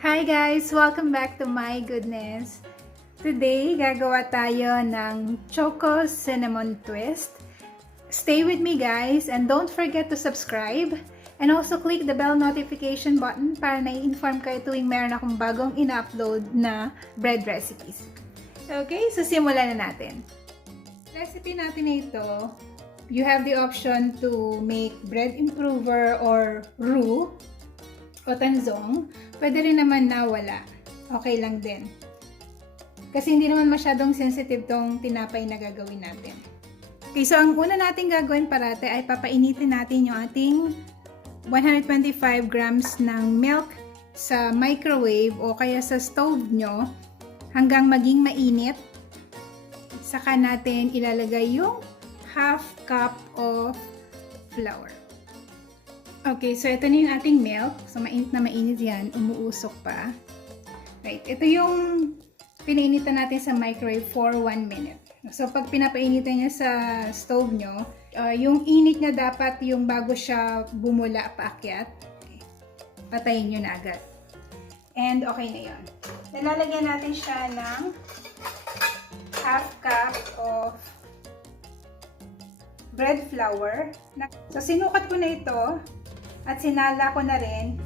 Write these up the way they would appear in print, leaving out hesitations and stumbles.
Hi guys! Welcome back to My Goodness! Today, gagawa tayo ng Choco Cinnamon Twist. Stay with me guys and don't forget to subscribe and also click the bell notification button para na-inform kayo tuwing meron akong bagong in-upload na bread recipes. Okay, so simulan na natin. Recipe natin na ito, you have the option to make bread improver or roux o tanzong. Pwede rin naman na wala. Okay lang din. Kasi hindi naman masyadong sensitive tong tinapay na gagawin natin. Okay, so ang una natin gagawin parate ay papainitin natin yung ating 125 grams ng milk sa microwave o kaya sa stove nyo hanggang maging mainit. Saka natin ilalagay yung half cup of flour. Okay, so ito na yung ating milk. So, mainit na mainit yan. Umuusok pa. Right, ito yung pinainitan natin sa microwave for 1 minute. So, pag pinapainitan niya sa stove nyo, yung init niya dapat yung bago siya bumula paakyat. Okay. Patayin nyo na agad. And okay na yun. Nalalagyan natin siya ng half cup of bread flour. So, sinukat ko na ito. At sinala ko na rin.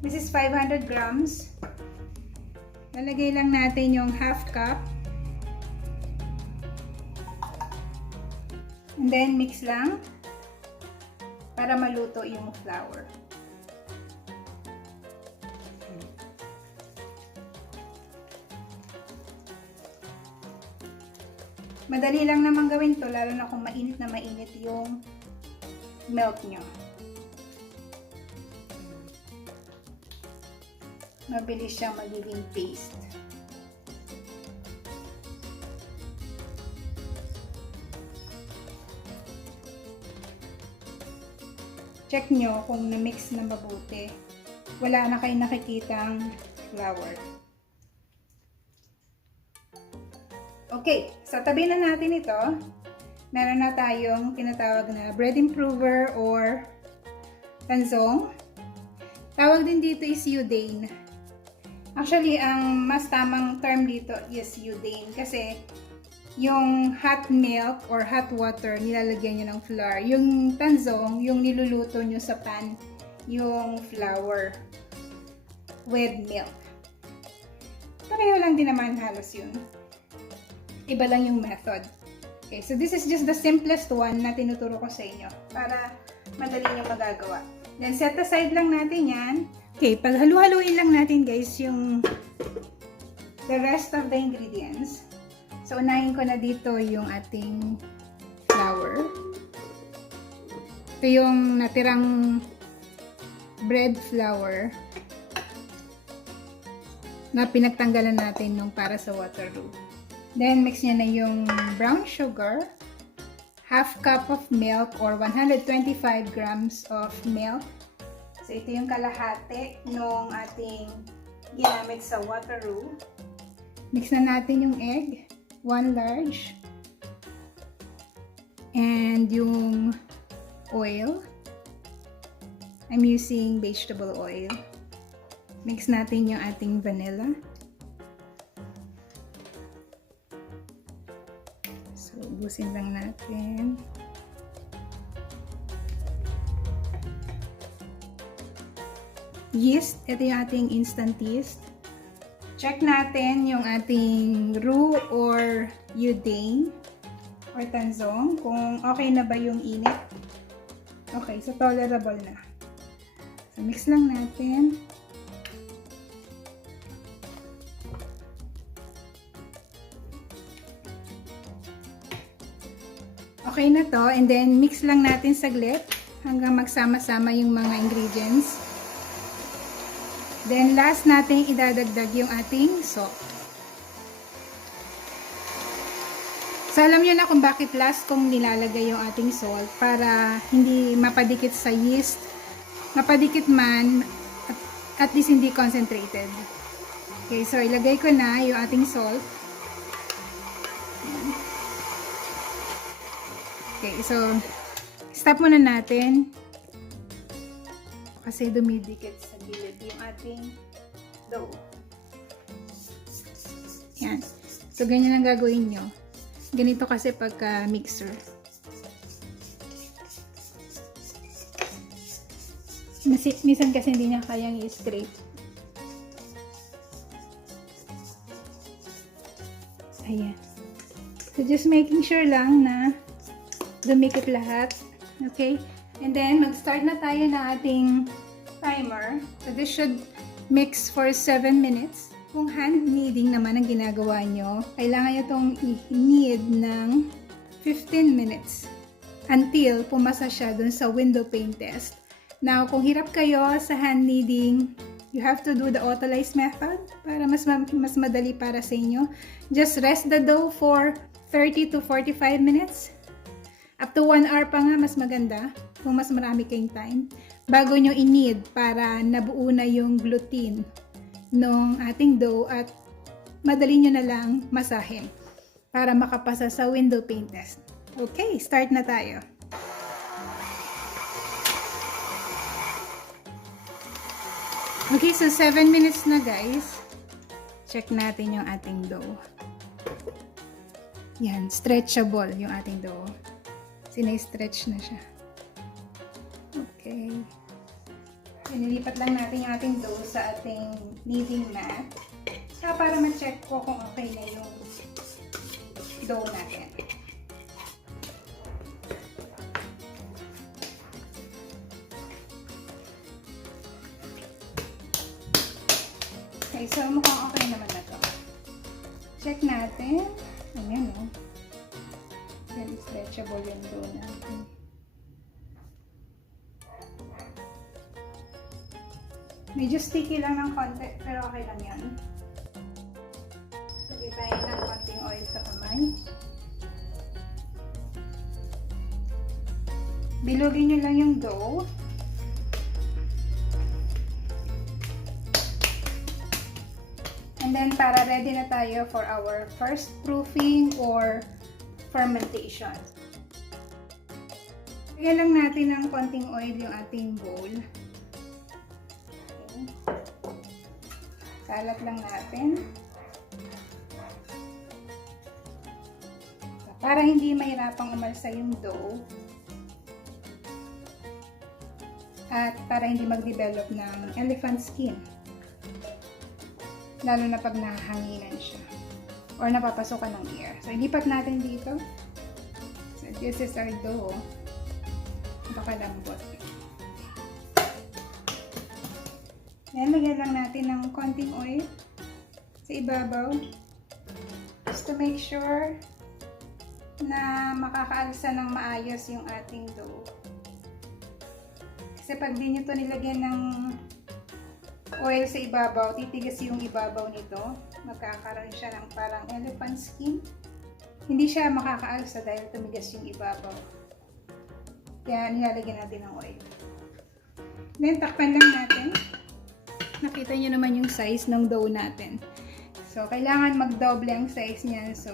This is 500 grams. Lalagay lang natin yung half cup. And then mix lang para maluto yung flour. Madali lang naman gawin to, lalo na kung mainit na mainit yung milk nyo. Mabilis siyang magiging paste. Check nyo kung na-mix na mabuti. Wala na kayong nakikitang flour. Okay, so tabi na natin ito. Meron na tayong tinatawag na bread improver or tanzong. Tawag din dito is Youdane. Actually, ang mas tamang term dito is Youdane kasi yung hot milk or hot water, nilalagyan nyo ng flour. Yung tanzong, yung niluluto nyo sa pan, yung flour with milk. Pareho lang din naman halos yun. Iba lang yung method. Okay, so this is just the simplest one na tinuturo ko sa inyo para madali nyo magagawa. Then set aside lang natin yan. Okay, paghalu-haluin lang natin guys yung the rest of the ingredients. So, unahin ko na dito yung ating flour. Ito yung natirang bread flour na pinagtanggalan natin nung para sa water roux. Then, mix niya na yung brown sugar, half cup of milk or 125 grams of milk. So, ito yung kalahati nung ating ginamit sa water roux. Mix na natin yung egg, 1 large. And yung oil. I'm using vegetable oil. Mix natin yung ating vanilla. So, ubusin lang natin. Yeast, ito yung ating instant yeast. Check natin yung ating roux or Youdane or tanzong kung okay na ba yung init. Okay, so tolerable na. So mix lang natin. Okay na to, and then mix lang natin saglit hanggang magsama-sama yung mga ingredients. Then last natin idadagdag yung ating salt. So alam nyo na kung bakit last kong nilalagay yung ating salt, para hindi mapadikit sa yeast, mapadikit man, at least hindi concentrated. Okay, so ilagay ko na yung ating salt. Okay, so stop muna natin kasi dumidikit sa gilid yung ating dough. Yan. So ganyan ang gagawin nyo. Ganito kasi pagka mixer. Minsan kasi hindi niya kayang i-scrape. Ayan. So just making sure lang na dumikit lahat. Okay? And then mag-start na tayo ng ating timer. So this should mix for 7 minutes. Kung hand kneading naman ang ginagawa nyo, kailangan nyo itong i-knead ng 15 minutes until pumasa siya dun sa window pane test. Now, kung hirap kayo sa hand kneading, you have to do the autolyze method para mas madali para sa inyo. Just rest the dough for 30 to 45 minutes. Up to 1 hour pa nga, mas maganda kung mas marami kayong time. Bago nyo i-knead para nabuo na yung gluten ng ating dough at madali nyo na lang masahin para makapasa sa window pane test. Okay, start na tayo. Okay, so 7 minutes na guys. Check natin yung ating dough. Yan, stretchable yung ating dough. Sinay-stretch na siya. Okay. Nilipat lang natin yung ating dough sa ating kneading mat. Para ma-check ko kung okay na yung dough natin. Okay, so mukhang okay naman na to. Check natin. Ayan o. Very stretchable yung dough natin. Medyo sticky lang ng konti, pero okay lang yan. Lagay tayo ng konting oil sa kamay. Bilugin nyo lang yung dough. And then, para ready na tayo for our first proofing or fermentation. Lagyan lang natin ng konting oil yung ating bowl. Kalat lang natin. Para hindi mahirapang umalsa yung dough. At para hindi mag-develop ng elephant skin. Lalo na pag nahanginan siya. Or napapasokan ng air. So, ilipat natin dito. So, this is our dough. Napakalambot. Ayan, lagyan lang natin ng konting oil sa ibabaw. Just to make sure na makakaalsa ng maayos yung ating dough. Kasi pag di nyo ito nilagyan ng oil sa ibabaw, titigas yung ibabaw nito. Magkakaroon siya ng parang elephant skin. Hindi siya makakaalsa dahil tumigas yung ibabaw. Kaya nilalagyan natin ng oil. Then, takpan lang natin. Nakita nyo naman yung size ng dough natin. So, kailangan magdoble ang size niyan. So,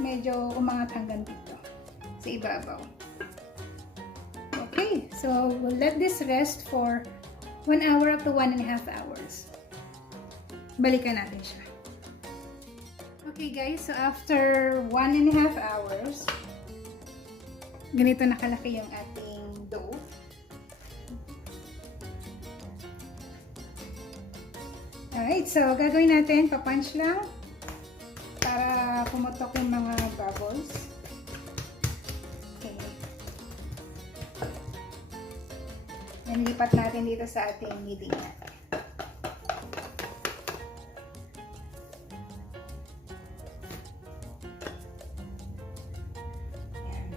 medyo umangat hanggang dito sa ibabaw. Okay, so we'll let this rest for 1 hour up to 1.5 hours. Balikan natin siya. Okay guys, so after 1.5 hours, ganito nakalaki yung ating dough. Alright, so gagawin natin, pa-punch lang para pumutok yung mga bubbles. Okay. Then, lipat natin dito sa ating kneading mat. Ayan.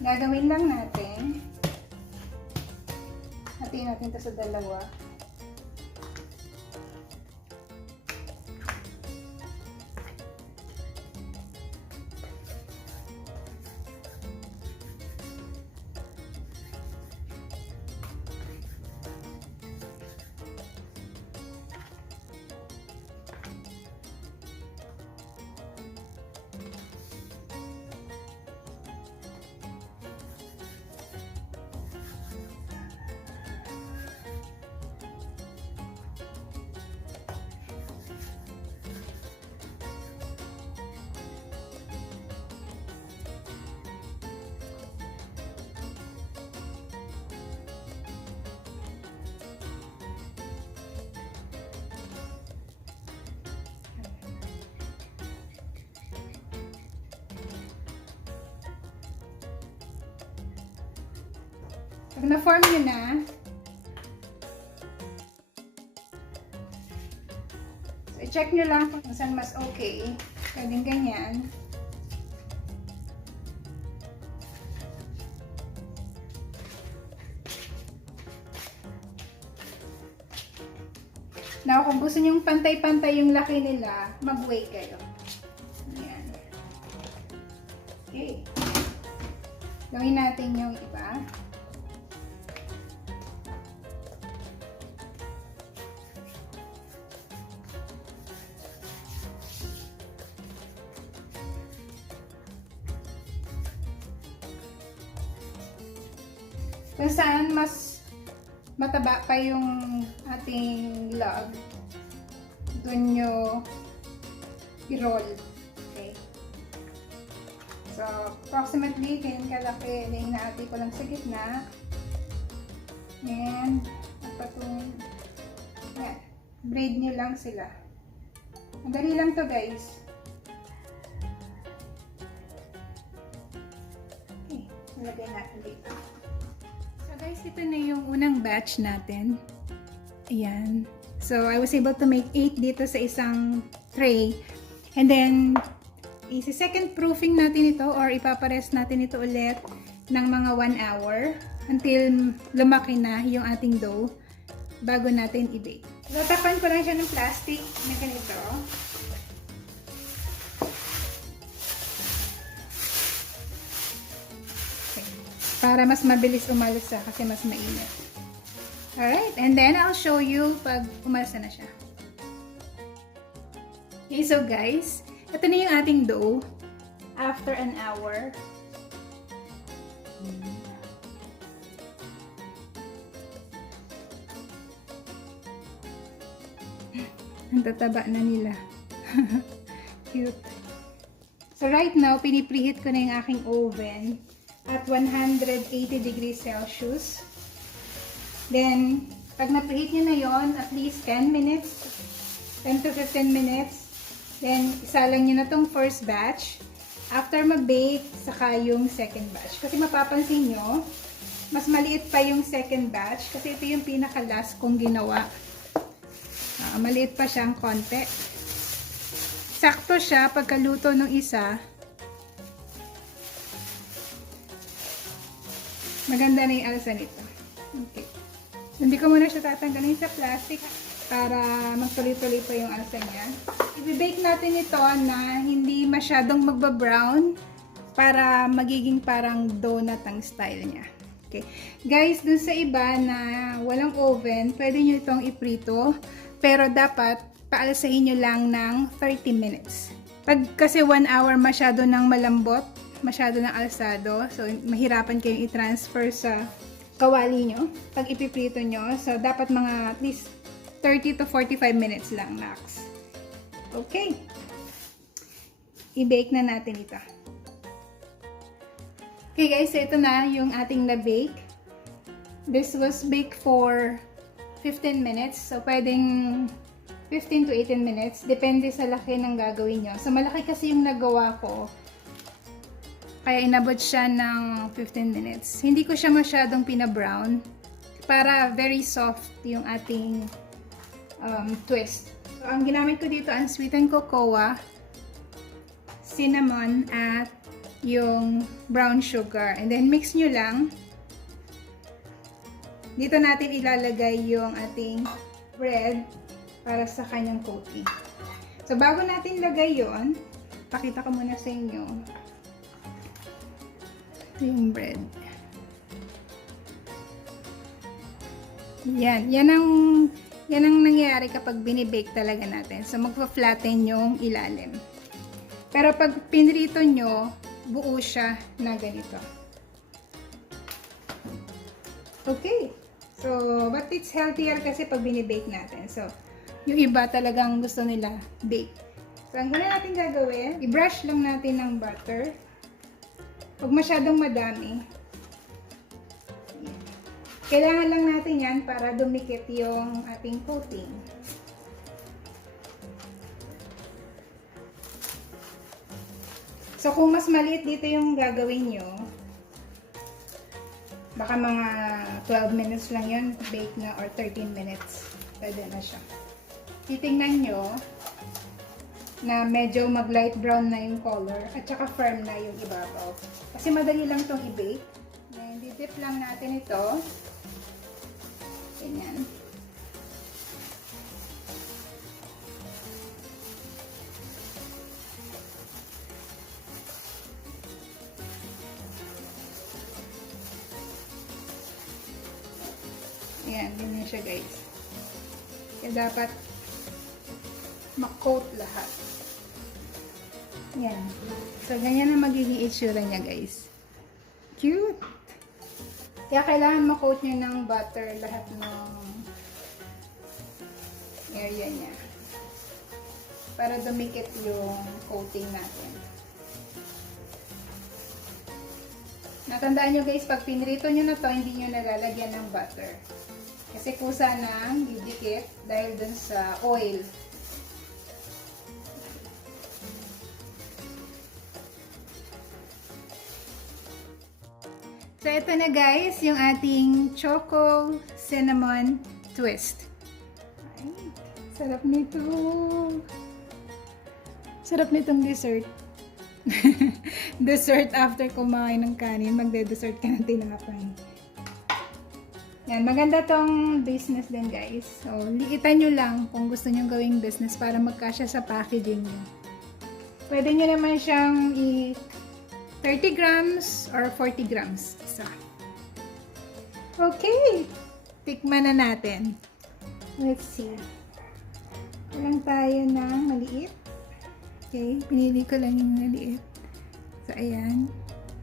Gagawin lang natin. Hatiin natin ito sa dalawa. Pag na-form nyo na, so i-check nyo lang kung saan mas okay. Pwedeng ganyan. Now, kung gusto nyo pantay-pantay yung laki nila, mag-weigh kayo. Ayan. Okay. Gawin natin yung iba. Kung saan mas mataba pa yung ating log, doon nyo i-roll. Okay. So, approximately, ganyan kalaki na inaati ko lang sa gitna. And, patong, yan, braid nyo lang sila. Madali lang to, guys. Okay, nilagay natin dito. So guys, ito na yung unang batch natin. Ayan. So, I was able to make 8 dito sa isang tray. And then, isi-second proofing natin ito or ipapares natin ito ulit ng mga 1 hour until lumaki na yung ating dough bago natin i-bake. So, tapan ko lang siya ng plastic na ganito. Para mas mabilis umalis siya kasi mas mainit. Alright, and then I'll show you pag umalis na siya. Okay, so guys, ito na yung ating dough after an hour. Ang tataba na nila. Cute. So right now, pinipreheat ko na yung aking oven at 180 degrees Celsius. Then, pag na-preheat nyo na yon, at least 10 minutes, 10 to 15 minutes, then isalang nyo na tong first batch. After mag-bake, saka yung second batch. Kasi mapapansin nyo, mas maliit pa yung second batch kasi ito yung pinaka-last kong ginawa. Maliit pa siyang konti. Sakto siya pagkaluto ng isa. Maganda na yung alsa nito. Okay. Hindi ko muna siya tatanggalin sa plastic para magtuloy-tuloy pa yung alsa niya. I-bake natin ito na hindi masyadong magba-brown para magiging parang donut ang style niya. Okay. Guys, dun sa iba na walang oven, pwede nyo itong iprito. Pero dapat paalasahin nyo lang ng 30 minutes. Pag kasi 1 hour masyado ng malambot, masyado ng alsado, so mahirapan kayong i-transfer sa kawali nyo pag ipiprito nyo. So dapat mga at least 30 to 45 minutes lang max. Okay. I-bake na natin ito. Okay guys, so ito na yung ating na-bake. This was baked for 15 minutes. So pwedeng 15 to 18 minutes. Depende sa laki ng gagawin nyo. So malaki kasi yung nagawa ko. Kaya inabot siya ng 15 minutes. Hindi ko siya masyadong pina-brown para very soft yung ating twist. So, ang ginamit ko dito ang sweetened cocoa, cinnamon, at yung brown sugar. And then mix nyo lang. Dito natin ilalagay yung ating bread para sa kanyang coating. So bago natin lagay yon, pakita ko muna sa inyo. Yung bread. Yan ang nangyayari kapag binibake talaga natin. So magpa-flatten yung ilalim. Pero pag pinrito nyo, buo siya na ganito. Okay. So, but it's healthier kasi pag binibake natin. So, yung iba talagang gusto nila bake. So, ang natin gagawin, i-brush lang natin ng butter. Huwag masyadong madami. Kailangan lang natin yan para dumikit yung ating coating. So, kung mas maliit dito yung gagawin nyo, Baka mga 12 minutes lang yun, bake na, or 13 minutes. Pwede na siya. Titingnan nyo na medyo mag-light brown na yung color at saka firm na yung ibabaw. Kasi madali lang itong i-bake. Then, didip lang natin ito. Ganyan. Ayan, ganyan siya guys. Kaya dapat mag-coat lahat. Ayan. So, ganyan na magiging itsura niya guys. Cute! Kaya kailangan ma-coat nyo ng butter lahat ng area niya. Para dumikit yung coating natin. Natandaan nyo guys, pag pinrito nyo na to, hindi nyo nalalagyan ng butter. Kasi kusa nang didikit dahil dun sa oil. So, ito na guys, yung ating Choco Cinnamon Twist. Ay, sarap nito. Sarap nitong dessert. Dessert after kumain ng kanin, magde-dessert ka ng tinapay. Yan, maganda tong business din guys. So, liitan nyo lang kung gusto nyo gawing business para magkasya sa packaging nyo. Pwede nyo naman siyang 30 grams or 40 grams isa. Okay! Tikman na natin. Let's see. Lang tayo ng maliit. Okay, pinili ko lang yung maliit. So, ayan.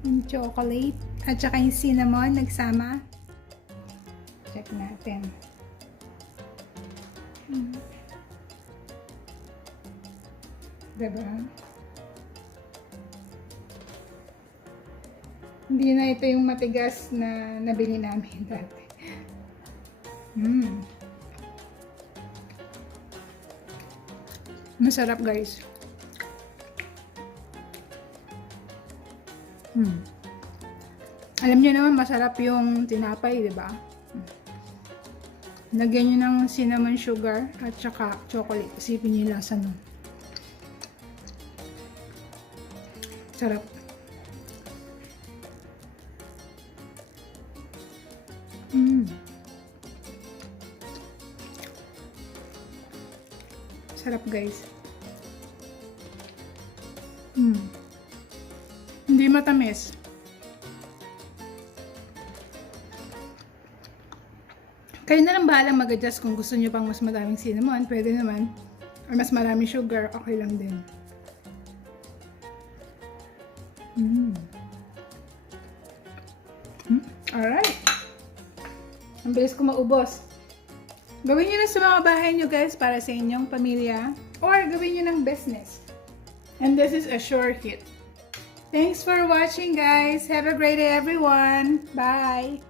Yung chocolate at saka yung cinnamon nagsama. Check natin. Diba? Hindi na ito yung matigas na nabili namin dati. Masarap guys. Alam niyo naman masarap yung tinapay, di ba? Lagyan nyo ng cinnamon sugar at saka chocolate. Isipin nyo yung lasa nun. Sarap. Sarap guys. Hindi matamis. Kayo na lang bahalang mag-adjust kung gusto nyo pang mas maraming cinnamon. Pwede naman. Or mas maraming sugar. Okay lang din. Alright. Ang bilis ko maubos. Gawin nyo na sa mga bahay nyo guys para sa inyong pamilya. Or gawin nyo ng business. And this is a sure hit. Thanks for watching guys. Have a great day everyone. Bye.